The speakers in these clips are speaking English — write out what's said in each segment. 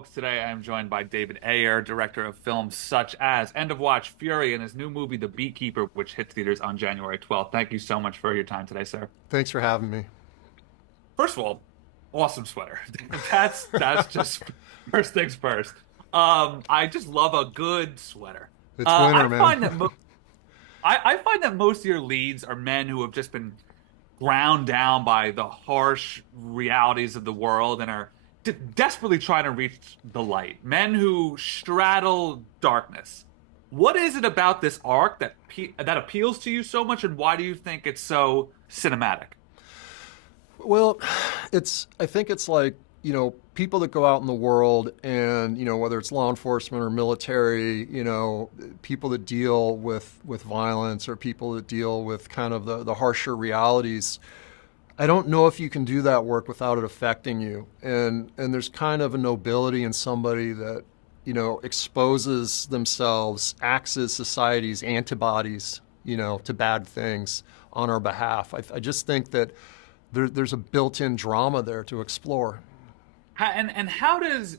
folks. Today I am joined by David Ayer, director of films such as End of Watch Fury and his new movie, The Beekeeper, which hits theaters on January 12th. Thank you so much for your time today, sir. Thanks for having me. First of all, awesome sweater. That's just first things first. I just love a good sweater. It's winter, I man. find that I find that most of your leads are men who have just been ground down by the harsh realities of the world and are desperately trying to reach the light. Men who straddle darkness. What is it about this arc that appeals to you so much, and why do you think it's so cinematic? Well, I think it's like, people that go out in the world and, whether it's law enforcement or military, people that deal with violence or people that deal with kind of the harsher realities. I don't know if you can do that work without it affecting you. And there's kind of a nobility in somebody that, exposes themselves, acts as society's antibodies, to bad things on our behalf. I just think that there's a built-in drama there to explore. And how does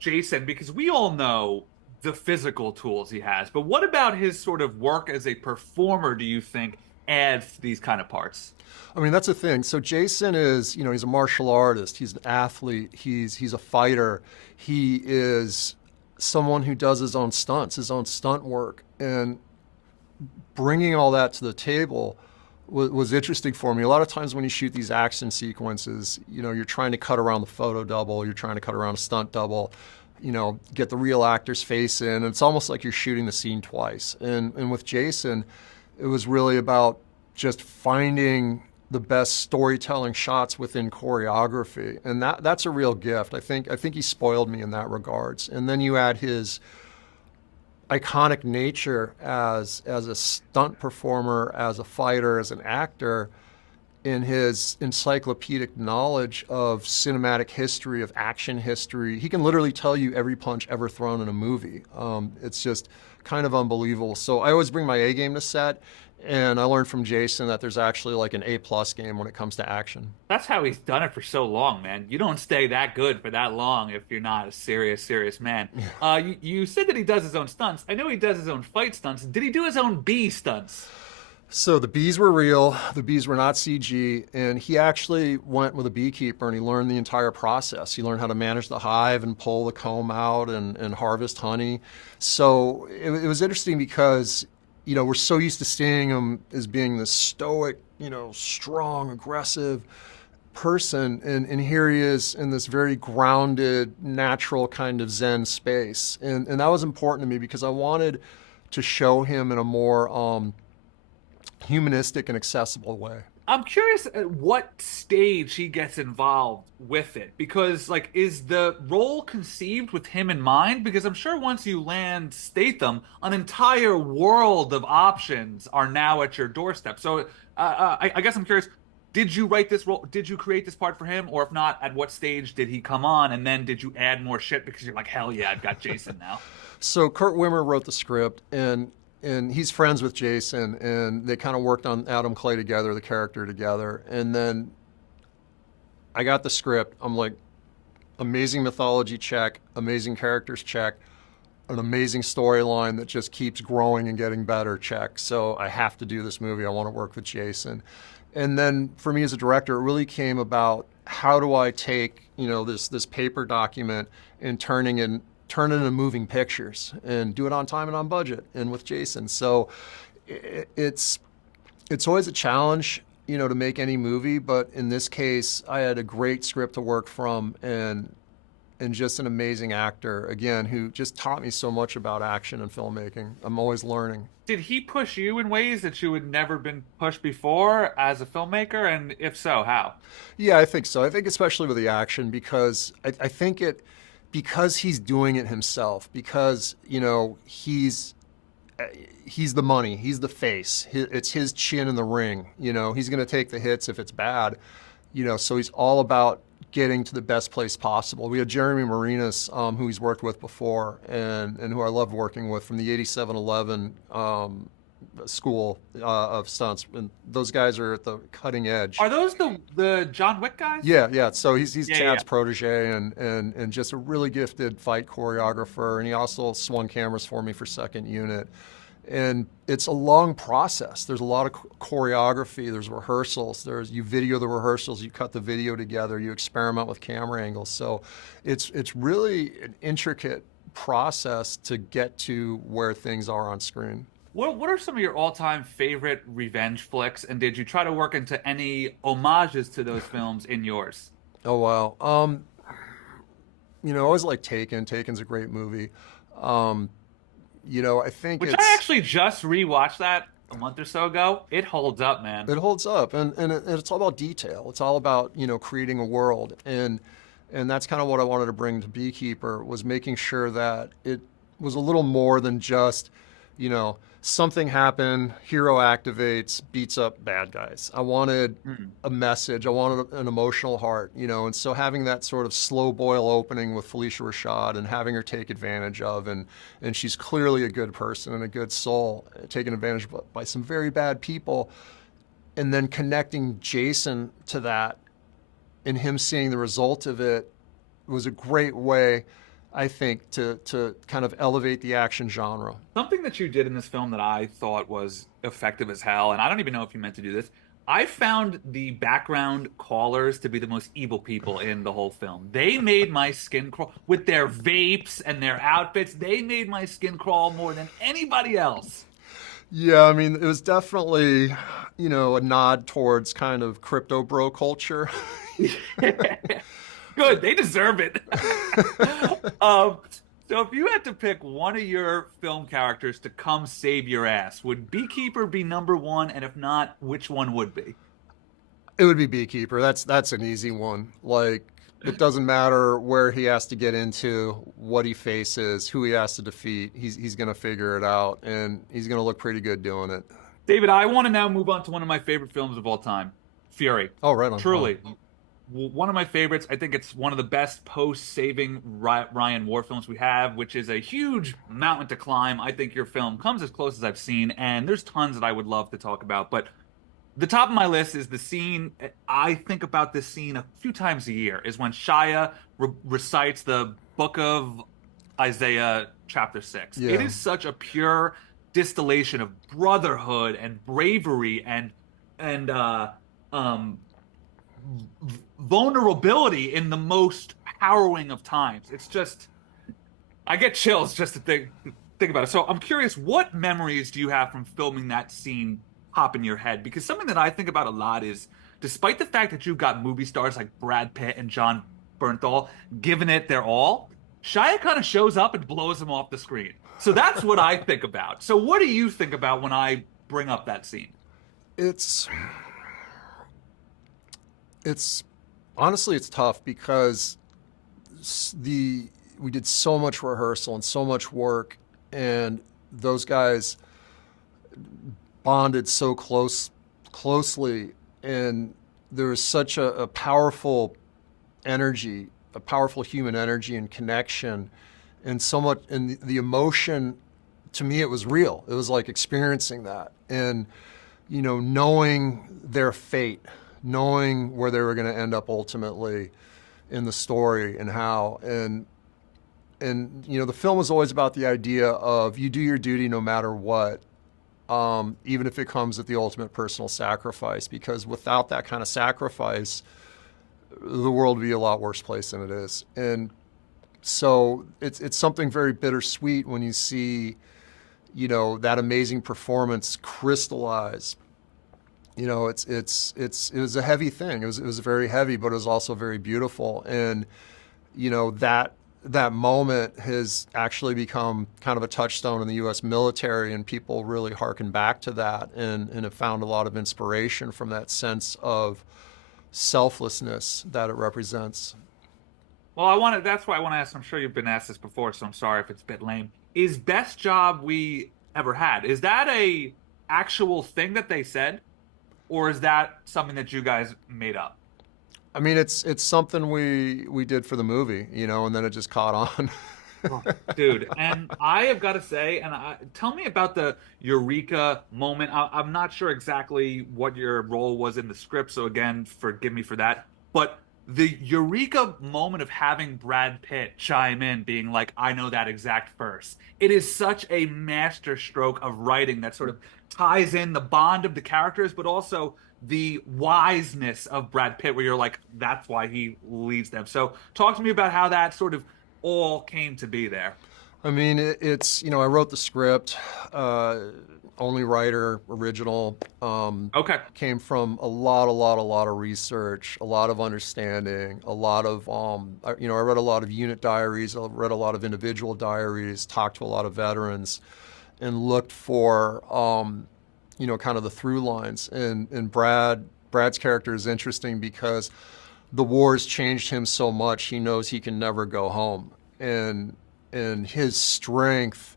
Jason, because we all know the physical tools he has, but what about his sort of work as a performer do you think adds to these kind of parts? I mean, that's the thing. So Jason is, he's a martial artist. He's an athlete. He's a fighter. He is someone who does his own stunts, his own stunt work. And bringing all that to the table was interesting for me. A lot of times when you shoot these action sequences, you're trying to cut around the photo double, you're trying to cut around a stunt double, get the real actor's face in. And it's almost like you're shooting the scene twice. And with Jason, it was really about just finding the best storytelling shots within choreography. And that's a real gift. I think he spoiled me in that regards. And then you add his iconic nature as a stunt performer, as a fighter, as an actor, in his encyclopedic knowledge of cinematic history, of action history. He can literally tell you every punch ever thrown in a movie. It's just kind of unbelievable. So I always bring my A game to set, and I learned from Jason that there's actually like an A+ game when it comes to action. That's how he's done it for so long, man. You don't stay that good for that long if you're not a serious, serious man. You said that he does his own stunts. I know he does his own fight stunts. Did he do his own bee stunts? So the bees were real, the bees were not CG, and he actually went with a beekeeper and he learned the entire process. He learned how to manage the hive and pull the comb out and harvest honey. So it was interesting because, we're so used to seeing him as being this stoic, strong, aggressive person, and here he is in this very grounded, natural kind of Zen space. And that was important to me because I wanted to show him in a more humanistic and accessible way. I'm curious at what stage he gets involved with it because, like, is the role conceived with him in mind? Because I'm sure once you land Statham, an entire world of options are now at your doorstep. So, I guess I'm curious. Did you write this role? Did you create this part for him, or if not, at what stage did he come on? And then did you add more shit because you're like, hell yeah, I've got Jason now. So Kurt Wimmer wrote the script, and he's friends with Jason, and they kind of worked on Adam Clay together, the character together. And then I got the script. I'm like, amazing mythology check, amazing characters check, an amazing storyline that just keeps growing and getting better check. So I have to do this movie. I want to work with Jason. And then for me as a director, it really came about how do I take, this paper document and turn it into moving pictures and do it on time and on budget and with Jason. So it's always a challenge, to make any movie, but in this case, I had a great script to work from and just an amazing actor, again, who just taught me so much about action and filmmaking. I'm always learning. Did he push you in ways that you had never been pushed before as a filmmaker? And if so, how? Yeah, I think so. I think especially with the action because I think because he's doing it himself, because he's the money, he's the face, it's his chin in the ring. He's going to take the hits if it's bad. So he's all about getting to the best place possible. We had Jeremy Marinas, who he's worked with before, and who I loved working with from the 8711 school of stunts, and those guys are at the cutting edge. Are those the John Wick guys? Yeah, yeah. So he's Yeah, yeah, yeah. Chad's protege and just a really gifted fight choreographer, and he also swung cameras for me for second unit. And it's a long process. There's a lot of choreography. There's rehearsals. You video the rehearsals. You cut the video together. You experiment with camera angles. So it's really an intricate process to get to where things are on screen. What are some of your all-time favorite revenge flicks, and did you try to work into any homages to those films in yours? Oh wow. I always like Taken. Taken's a great movie. Um, I think Which I actually just rewatched that a month or so ago. It holds up, man. it holds up, and it's all about detail. It's all about creating a world, and that's kind of what I wanted to bring to Beekeeper, was making sure that it was a little more than just, something happened, hero activates, beats up bad guys. I wanted Mm. a message. I wanted an emotional heart, and so having that sort of slow boil opening with Felicia Rashad and having her take advantage of, and she's clearly a good person and a good soul, taken advantage by some very bad people, and then connecting Jason to that and him seeing the result of it was a great way, I think, to kind of elevate the action genre. Something that you did in this film that I thought was effective as hell, and I don't even know if you meant to do this. I found the background callers to be the most evil people in the whole film. They made my skin crawl with their vapes and their outfits. They made my skin crawl more than anybody else. Yeah, I mean, it was definitely, a nod towards kind of crypto bro culture. Good, they deserve it. Um, so if you had to pick one of your film characters to come save your ass, would Beekeeper be number one? And if not, which one would be? It would be Beekeeper. That's an easy one. Like, it doesn't matter where he has to get into, what he faces, who he has to defeat. He's going to figure it out, and he's going to look pretty good doing it. David, I want to now move on to one of my favorite films of all time, Fury. Oh, right on. Truly, one of my favorites. I think it's one of the best post-Saving Ryan War films we have, which is a huge mountain to climb. I think your film comes as close as I've seen, and there's tons that I would love to talk about. But the top of my list is the scene. I think about this scene a few times a year. Is when Shia recites the Book of Isaiah, chapter 6. It Yeah. is such a pure distillation of brotherhood and bravery and um vulnerability in the most harrowing of times. It's just I get chills just to think about it. So I'm curious, what memories do you have from filming that scene pop in your head? Because something that I think about a lot is, despite the fact that you've got movie stars like Brad Pitt and John Bernthal giving it their all, Shia kind of shows up and blows them off the screen. So that's what I think about. So what do you think about when I bring up that scene? It's it's honestly it's tough because we did so much rehearsal and so much work, and those guys bonded so closely, and there was such a powerful energy, a powerful human energy and connection, and so much, and the emotion, to me it was real. It was like experiencing that, and knowing their fate, knowing where they were going to end up ultimately in the story, and how, and the film was always about the idea of you do your duty no matter what, even if it comes at the ultimate personal sacrifice, because without that kind of sacrifice, the world would be a lot worse place than it is. And so it's something very bittersweet when you see, that amazing performance crystallize. It was a heavy thing. It was very heavy, but it was also very beautiful. And that moment has actually become kind of a touchstone in the U.S. military, and people really harken back to that and have found a lot of inspiration from that sense of selflessness that it represents. Well, that's why I want to ask. I'm sure you've been asked this before, so I'm sorry if it's a bit lame. Is best job we ever had? Is that a actual thing that they said? Or is that something that you guys made up? I mean, it's something we did for the movie, and then it just caught on. Oh, dude, and I have got to say, tell me about the Eureka moment. I'm not sure exactly what your role was in the script, so again, forgive me for that. But the Eureka moment of having Brad Pitt chime in, being like, "I know that exact verse." It is such a master stroke of writing that sort of ties in the bond of the characters, but also the wiseness of Brad Pitt, where you're like, "That's why he leads them." So, talk to me about how that sort of all came to be there. I mean, it's, I wrote the script, uh, only writer, original. Okay. Came from a lot of research, a lot of understanding, a lot of, I read a lot of unit diaries, I read a lot of individual diaries, talked to a lot of veterans, and looked for, kind of the through lines. And Brad's character is interesting because the war's changed him so much. He knows he can never go home, and his strength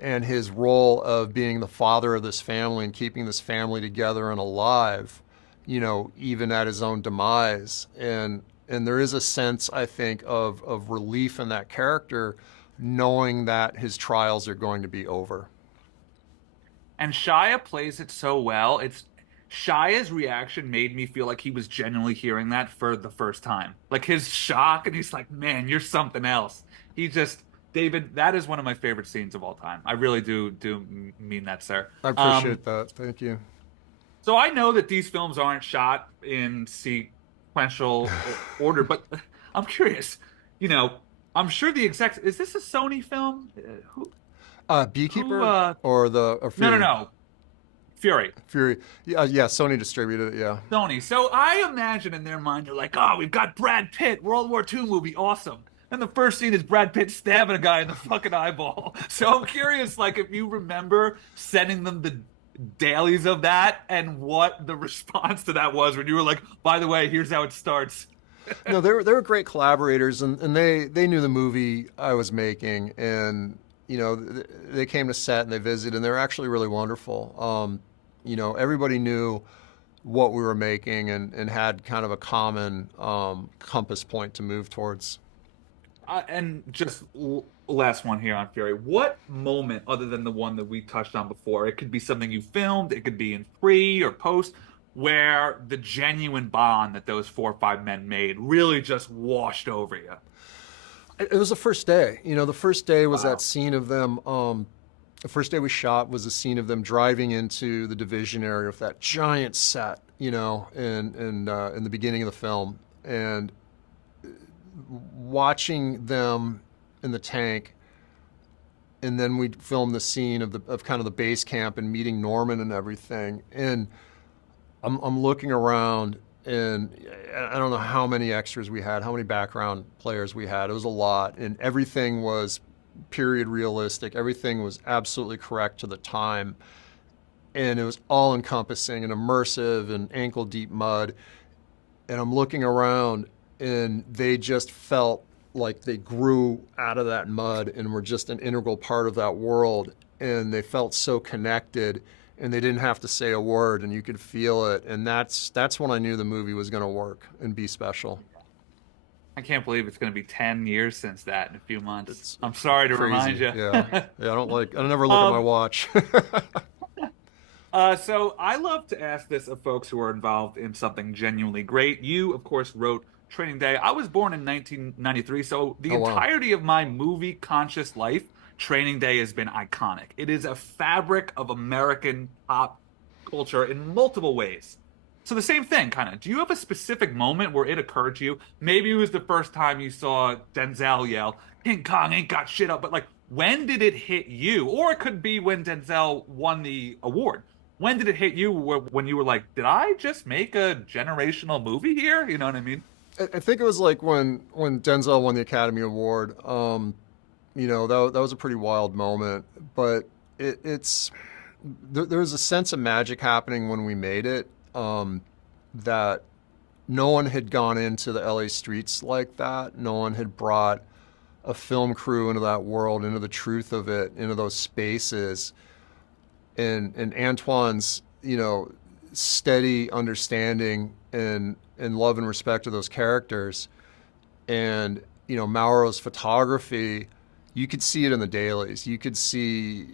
and his role of being the father of this family and keeping this family together and alive, even at his own demise. And there is a sense, I think, of relief in that character, knowing that his trials are going to be over. And Shia plays it so well. It's Shia's reaction made me feel like he was genuinely hearing that for the first time. Like his shock, and he's like, "Man, you're something else." He just, David, that is one of my favorite scenes of all time. I really do mean that, sir. I appreciate that. Thank you. So I know that these films aren't shot in sequential order, but I'm curious. You know, I'm sure the execs. Is this a Sony film? Who? Beekeeper or No, no, Fury? no. Fury. Fury. Yeah, Sony distributed it. Yeah. Sony. So I imagine in their mind, they're like, "Oh, we've got Brad Pitt, World War II movie, awesome." And the first scene is Brad Pitt stabbing a guy in the fucking eyeball. So I'm curious, like, if you remember sending them the dailies of that and what the response to that was when you were like, "By the way, here's how it starts." No, they were great collaborators, and they knew the movie I was making, and they came to set and they visited, and they were actually really wonderful. Everybody knew what we were making, and had kind of a common compass point to move towards. And just last one here on Fury. What moment, other than the one that we touched on before, it could be something you filmed, it could be in pre or post, where the genuine bond that those 4 or 5 men made really just washed over you? It was the first day. The first day was that Wow. scene of them. The first day we shot was a scene of them driving into the division area with that giant set, in the beginning of the film, and watching them in the tank, and then we filmed the scene of kind of the base camp and meeting Norman and everything. And I'm looking around, and I don't know how many extras we had, how many background players we had. It was a lot, and everything was period realistic. Everything was absolutely correct to the time, and it was all encompassing and immersive and ankle deep mud. And I'm looking around, and they just felt like they grew out of that mud and were just an integral part of that world. And they felt so connected, and they didn't have to say a word, and you could feel it. And that's when I knew the movie was going to work and be special. I can't believe it's going to be 10 years since that in a few months. I'm It's sorry to remind crazy. you. Yeah. Yeah. I don't ever look at my Um, watch. so I love to ask this of folks who are involved in something genuinely great. You, of course, wrote Training Day. I was born in 1993, so the Oh, wow. entirety of my movie conscious life, Training Day has been iconic. It is a fabric of American pop culture in multiple ways. So the same thing, kind of. Do you have a specific moment where it occurred to you? Maybe it was the first time you saw Denzel yell, "King Kong ain't got shit up," but like, when did it hit you? Or it could be when Denzel won the award. When did it hit you when you were like, "Did I just make a generational movie here?" You know what I mean? I think it was like when Denzel won the Academy Award. That was a pretty wild moment, but it's there was a sense of magic happening when we made it, that no one had gone into the LA streets like that. No one had brought a film crew into that world, into the truth of it, into those spaces. And Antoine's, steady understanding and love and respect of those characters, and Mauro's photography, you could see it in the dailies. You could see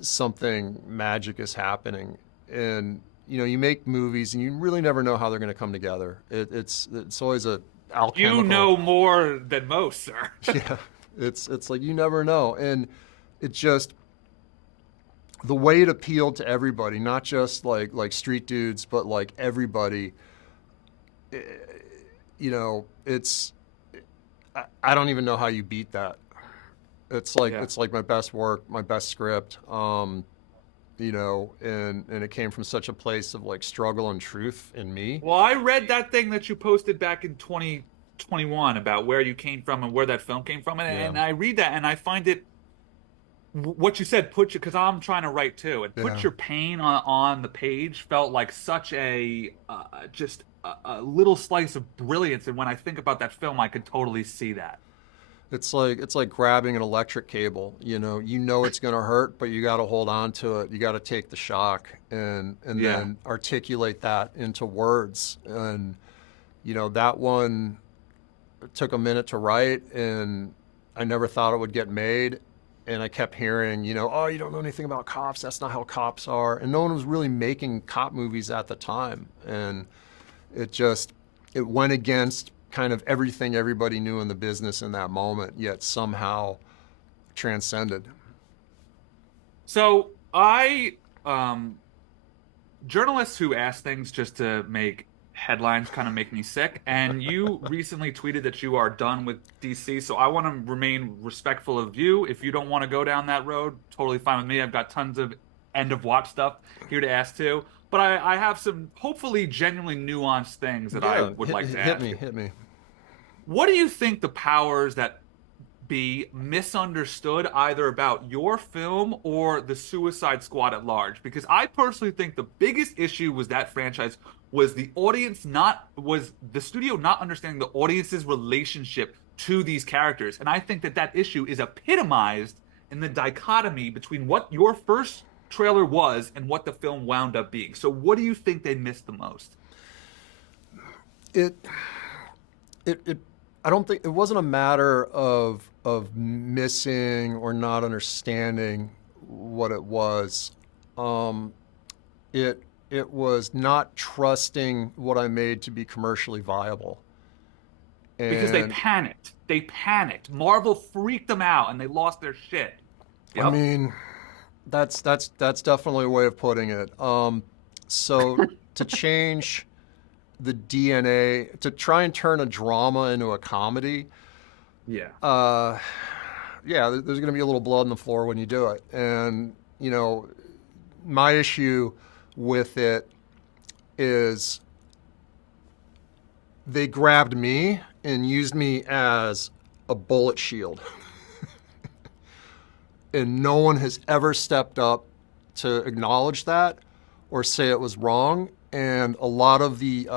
something magic is happening, and you make movies and you really never know how they're going to come together. It's always a You alchemical. know more than most, sir. Yeah, it's like you never know, and it just the way it appealed to everybody, not just like street dudes, but like everybody. eh, it's I don't even know how you beat that. Yeah. It's like my best work, my best script. And it came from such a place of like struggle and truth in me. Well, I read that thing that you posted back in 2021 about where you came from and where that film came from, and, Yeah, and I read that and I find it what you said, put your, because I'm trying to write too, and put yeah. your pain on the page felt like such a just a little slice of brilliance. And when I think about that film, I could totally see that. It's like grabbing an electric cable. You know it's going to hurt, but you got to hold on to it. You got to take the shock and Yeah. then articulate that into words. And that one took a minute to write, and I never thought it would get made. And I kept hearing, oh, you don't know anything about cops. That's not how cops are. And no one was really making cop movies at the time. And it just, it went against kind of everything everybody knew in the business in that moment, yet somehow transcended. So I journalists who ask things just to make headlines kind of make me sick. And you recently tweeted that you are done with DC. So I want to remain respectful of you. If you don't want to go down that road, totally fine with me. I've got tons of end of watch stuff here to ask too. But I have some hopefully genuinely nuanced things that I Yeah, would like to hit ask me, you. hit me. What do you think the powers that be misunderstood either about your film or the Suicide Squad at large? Because I personally think the biggest issue was that franchise was the studio not understanding the audience's relationship to these characters. And I think that that issue is epitomized in the dichotomy between what your first trailer was and what the film wound up being. So what do you think they missed the most? It, it, I don't think it wasn't a matter of missing or not understanding what it was. Um, it it was not trusting what I made to be commercially viable. Because they And panicked. They panicked. Marvel freaked them out and they lost their shit. I Yep. mean, that's definitely a way of putting it. So to change the DNA, to try and turn a drama into a comedy, Yeah. uh, yeah, there's going to be a little blood on the floor when you do it. And my issue with it is they grabbed me and used me as a bullet shield. And no one has ever stepped up to acknowledge that or say it was wrong. And a lot of the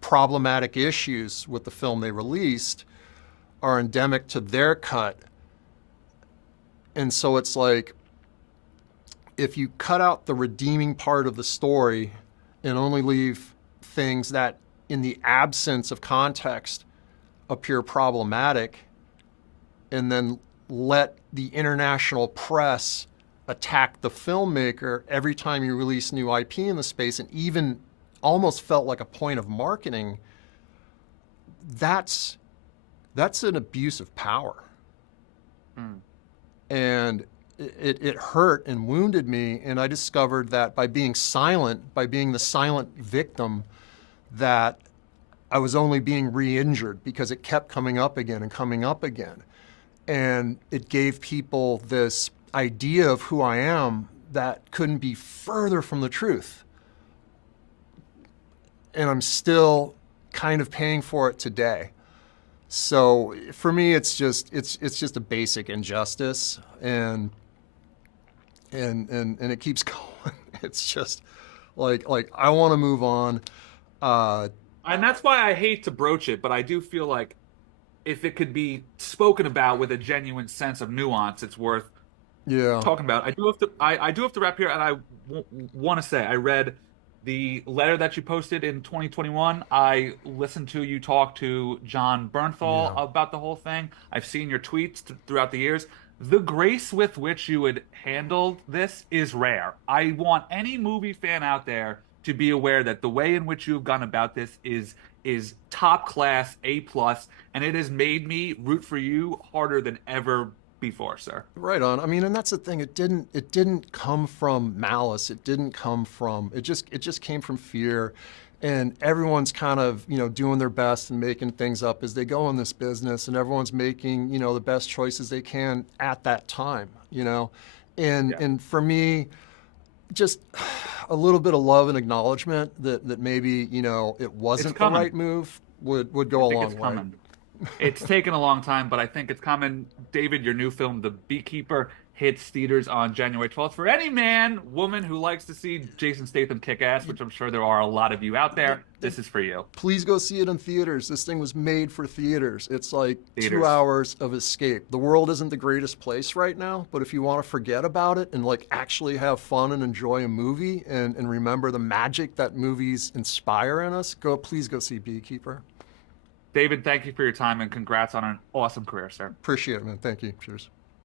problematic issues with the film they released are endemic to their cut. And so it's like, if you cut out the redeeming part of the story and only leave things that, in the absence of context, appear problematic, and then let the international press attack the filmmaker every time you release new IP in the space, and even almost felt like a point of marketing, that's an abuse of power. Mm. And it hurt and wounded me. And I discovered that by being silent, by being the silent victim, that I was only being re-injured because it kept coming up again and coming up again. And it gave people this idea of who I am that couldn't be further from the truth. And I'm still kind of paying for it today. So for me, it's just a basic injustice, and it keeps going. It's just like I want to move on. Uh, And that's why I hate to broach it, but I do feel like if it could be spoken about with a genuine sense of nuance, it's worth yeah, talking about. I do have to wrap here, and I want to say I read The letter that you posted in 2021, I listened to you talk to John Bernthal Yeah. about the whole thing. I've seen your tweets throughout the years. The grace with which you would handle this is rare. I want any movie fan out there to be aware that the way in which you've gone about this is top class, A plus, and it has made me root for you harder than ever before, sir. Right on. I mean, and that's the thing. It didn't come from malice. It didn't come from. It just came from fear, and everyone's kind of doing their best and making things up as they go in this business, and everyone's making the best choices they can at that time. And Yeah, and for me, just a little bit of love and acknowledgement that maybe it it's wasn't the coming. right move would I go a think it's long way. coming. It's taken a long time, but I think it's coming. David, your new film, The Beekeeper, hits theaters on January 12th. For any man, woman who likes to see Jason Statham kick ass, which I'm sure there are a lot of you out there, this is for you. Please go see it in theaters. This thing was made for theaters. It's like two Theaters. hours of escape. The world isn't the greatest place right now, but if you want to forget about it and like actually have fun and enjoy a movie and remember the magic that movies inspire in us, please go see Beekeeper. David, thank you for your time and congrats on an awesome career, sir. Appreciate it, man. Thank you. Cheers.